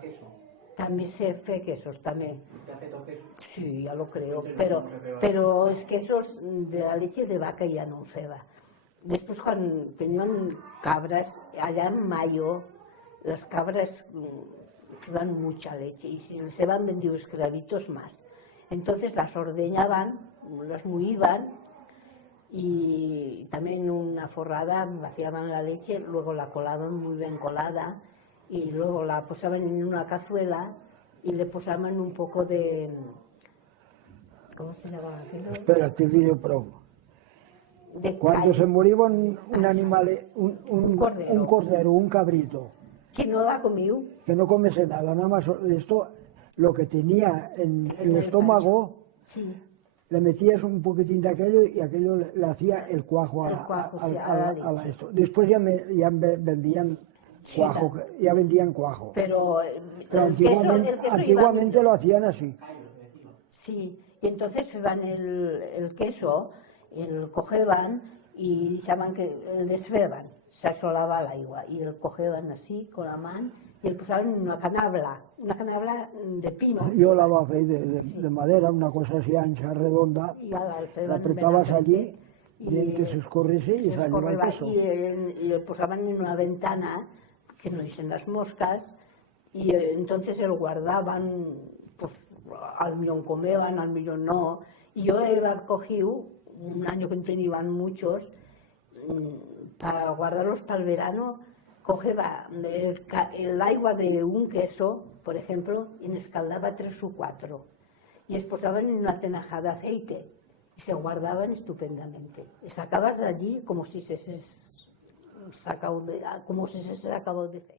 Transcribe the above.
queso? También sé hacer quesos, también. ¿Usted hace todo queso? Sí, ya lo creo, pero es quesos de la leche de vaca ya no ceba. Después cuando tenían cabras, allá en mayo, las cabras dan mucha leche y si se van vendido esclavitos más. Entonces las ordeñaban, las muían y también una forrada, vaciaban la leche, luego la colaban muy bien colada y luego la posaban en una cazuela y le posaban un poco de... ¿Cómo se llama aquello? Espera, te diré prou. Cuando se moría un animal, un cordero, un cabrito, que no la comió, que no comiese nada, nada más esto, lo que tenía en el estómago, sí, le metías un poquitín de aquello y aquello le hacía el cuajo a la leche. esto. Después ya vendían cuajo, ya vendían cuajo. Pero antiguamente lo hacían así. Sí, y entonces iban el queso, el cogeban y llaman que el desfeban, se asolaba el agua y el cogeban así con la mano y el posaban en una canabla de pino. Yo la va a hacer de madera, una cosa así ancha, redonda, la apretabas allí, bien que se escorriese y salía el queso. Y le posaban en una ventana que no dicen las moscas y entonces el guardaban, pues al millón comeban, al millón no. Y yo he cogido, un año que tenían muchos, para guardarlos para el verano, cogeba el agua de un queso, por ejemplo, y escaldaba 3 o 4 y es posaban en una tenaja de aceite y se guardaban estupendamente. Y sacabas de allí como si se sacado de